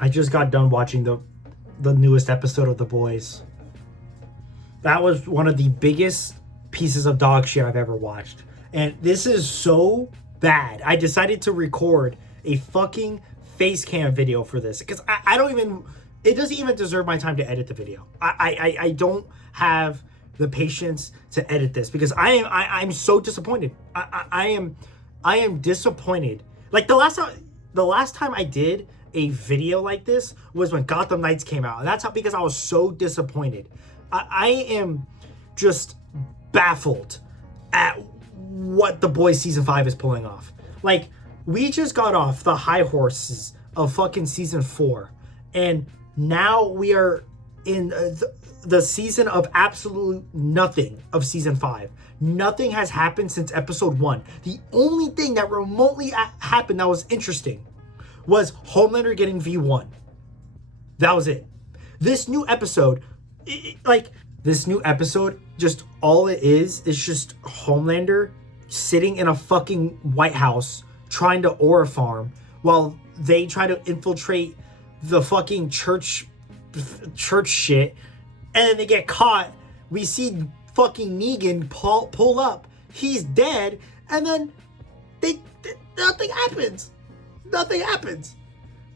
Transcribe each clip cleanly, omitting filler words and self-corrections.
I just got done watching the newest episode of The Boys. That was one of the biggest pieces of dog shit I've ever watched. And this is so bad. I decided to record a fucking face cam video for this because I don't even, it doesn't even deserve my time to edit the video. I don't have the patience to edit this because I'm so disappointed. I am disappointed. Like the last time I did a video like this was when Gotham Knights came out. And that's how, because I was so disappointed. I am just baffled at what The Boys season 5 is pulling off. Like, we just got off the high horses of fucking season 4, and now we are in the season of absolute nothing of season 5. Nothing has happened since episode 1. The only thing that remotely happened that was interesting was Homelander getting V1. That was it. This new episode, just all it is just Homelander sitting in a fucking White House trying to aura farm while they try to infiltrate the fucking church shit, and then they get caught. We see fucking Negan pull up. He's dead, and then nothing happens. Nothing happens.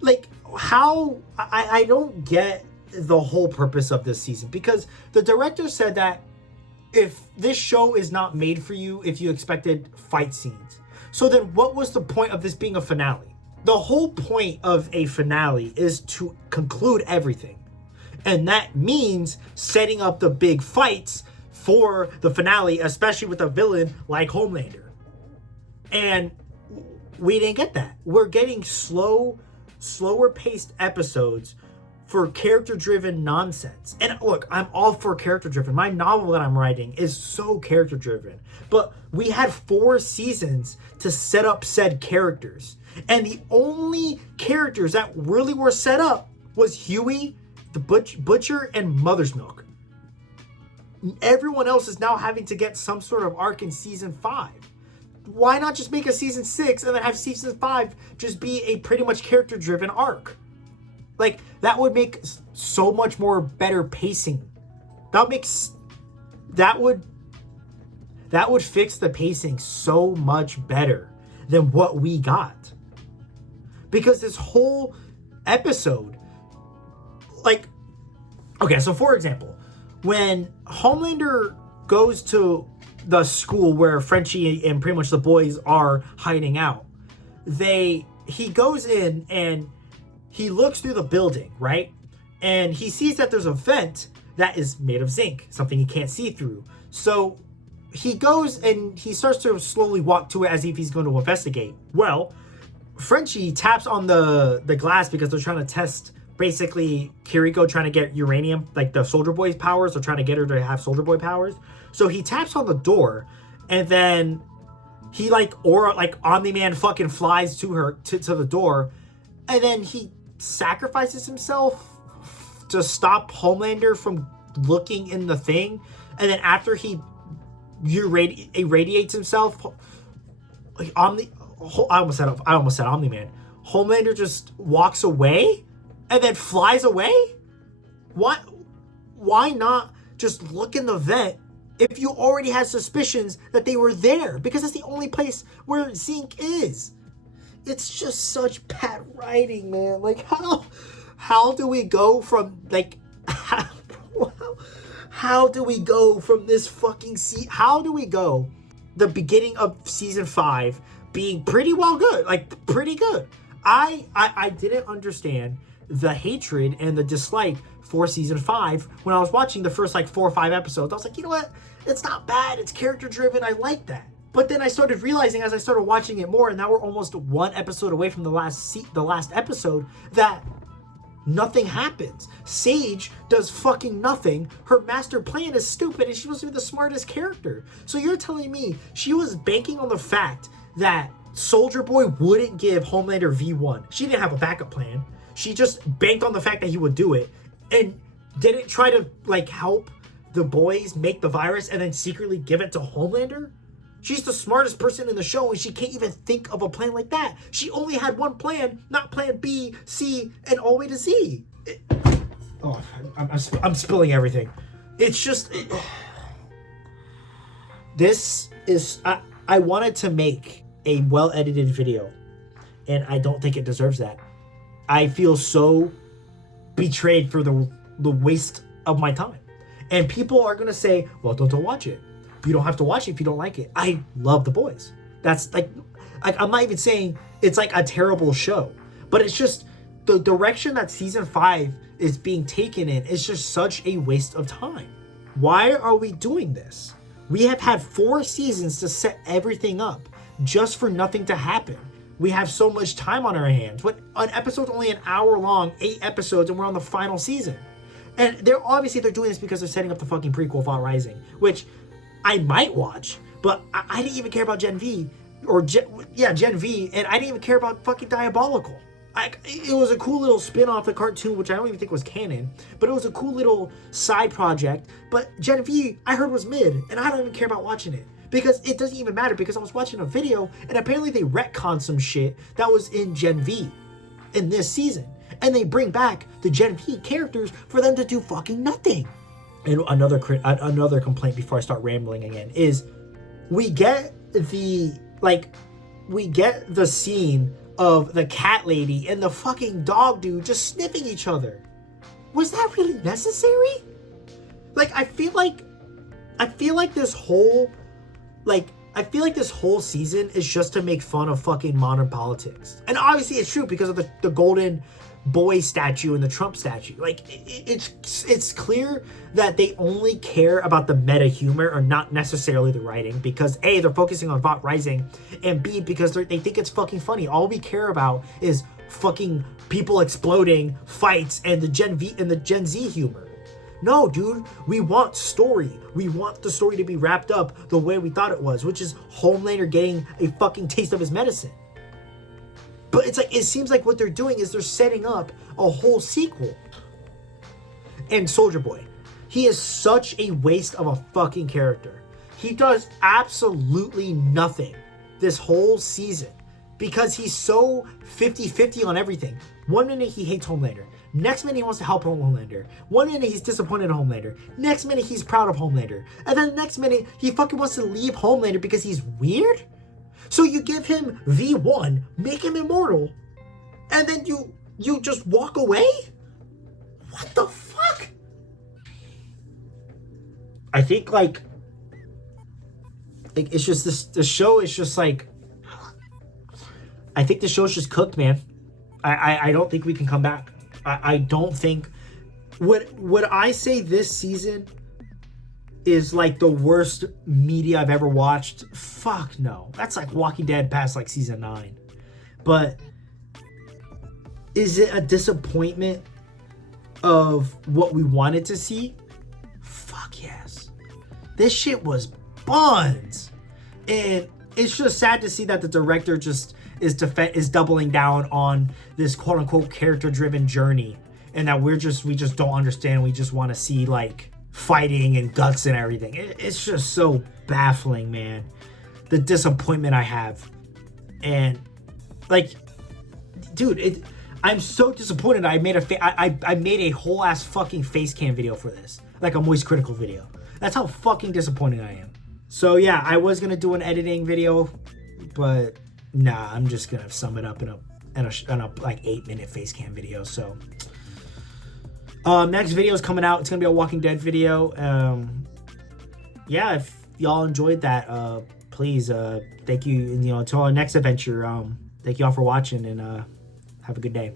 Like, how? I don't get the whole purpose of this season, because the director said that if this show is not made for you if you expected fight scenes, so then what was the point of this being a finale? The whole point of a finale is to conclude everything, and that means setting up the big fights for the finale, especially with a villain like Homelander. And we didn't get that. We're getting slower paced episodes for character-driven nonsense. And look, I'm all for character-driven. My novel that I'm writing is so character-driven. But we had 4 seasons to set up said characters. And the only characters that really were set up was Huey, the Butcher, and Mother's Milk. Everyone else is now having to get some sort of arc in season 5. Why not just make a season 6 and then have season 5 just be a pretty much character-driven arc? Like, that would make so much more better pacing. That would fix the pacing so much better than what we got. Because this whole episode, like, okay, so for example, when Homelander goes to the school where Frenchie and pretty much the boys are hiding out, he goes in and he looks through the building, right? And he sees that there's a vent that is made of zinc, something he can't see through. So he goes and he starts to slowly walk to it as if he's going to investigate. Well, Frenchie taps on the glass because they're trying to test basically Kiriko trying to get uranium, like the Soldier Boy's powers. They're trying to get her to have Soldier Boy powers. So he taps on the door, and then he Omni-Man fucking flies to her to the door, and then he sacrifices himself to stop Homelander from looking in the thing. And then after he irradiates himself, I almost said Omni-Man. Homelander just walks away and then flies away. Why not just look in the vent if you already had suspicions that they were there? Because that's the only place where zinc is. It's just such bad writing, man. Like, how do we go from, like, how do we go from this fucking how do we go the beginning of season 5 being pretty well good, like pretty good? I didn't understand the hatred and the dislike for season 5 when I was watching the first 4 or 5 episodes. I was like, you know what? It's not bad. It's character driven. I like that. But then I started realizing as I started watching it more, and now we're almost 1 episode away from the last episode, that nothing happens. Sage does fucking nothing. Her master plan is stupid, and she was the smartest character. So you're telling me she was banking on the fact that Soldier Boy wouldn't give Homelander V1. She didn't have a backup plan. She just banked on the fact that he would do it and didn't try to help the boys make the virus and then secretly give it to Homelander? She's the smartest person in the show, and she can't even think of a plan like that. She only had one plan, not plan B, C, and all the way to Z. I'm spilling everything. It's just... This is... I wanted to make a well-edited video, and I don't think it deserves that. I feel so betrayed for the waste of my time. And people are going to say, well, don't watch it. You don't have to watch it if you don't like it. I love The Boys. That's like I'm not even saying it's like a terrible show, but it's just the direction that season 5 is being taken in is just such a waste of time. Why are we doing this? We have had 4 seasons to set everything up just for nothing to happen. We have so much time on our hands. But an episode's only an hour long, 8 episodes, and we're on the final season. And they're doing this because they're setting up the fucking prequel, Vought Rising, which I might watch, but I didn't even care about Gen V, Gen V, and I didn't even care about fucking Diabolical. It was a cool little spin-off, the cartoon, which I don't even think was canon, but it was a cool little side project. But Gen V, I heard was mid, and I don't even care about watching it. Because it doesn't even matter, because I was watching a video, and apparently they retconned some shit that was in Gen V in this season. And they bring back the Gen V characters for them to do fucking nothing. And another complaint before I start rambling again is we get the scene of the cat lady and the fucking dog dude just sniffing each other. Was that really necessary? I feel like this whole season is just to make fun of fucking modern politics. And obviously it's true because of the golden boy statue and the Trump statue. It's clear that they only care about the meta humor or not necessarily the writing, because A, they're focusing on Vought Rising, and B, because they think it's fucking funny. All we care about is fucking people exploding, fights, and the Gen V and the Gen Z humor. No, dude, we want story. We want the story to be wrapped up the way we thought it was, which is Homelander getting a fucking taste of his medicine. But it seems like what they're doing is they're setting up a whole sequel. And Soldier Boy, he is such a waste of a fucking character. He does absolutely nothing this whole season because he's so 50-50 on everything. One minute he hates Homelander. Next minute he wants to help Homelander. One minute he's disappointed in Homelander. Next minute he's proud of Homelander. And then the next minute he fucking wants to leave Homelander because he's weird? So you give him V1, make him immortal, and then you just walk away? What the fuck? I think it's just this. The show is just I think the show's just cooked, man. I don't think we can come back. I don't think. Would I say this season is the worst media I've ever watched? Fuck no. That's Walking Dead past season 9. But is it a disappointment of what we wanted to see? Fuck yes. This shit was buns. And it's just sad to see that the director just is doubling down on this quote unquote character driven journey, and that we just don't understand. We just want to see fighting and guts and everything. It's just so baffling, man. The disappointment I have. And dude, I'm so disappointed. I made a whole ass fucking face cam video for this, a Moist Critical video. That's how fucking disappointed I am. So yeah, I was gonna do an editing video, but nah, I'm just gonna sum it up in a 8-minute face cam video. So next video is coming out. It's gonna be a Walking Dead video. Yeah, if y'all enjoyed that, please, thank you. And, until our next adventure, thank y'all for watching, and have a good day.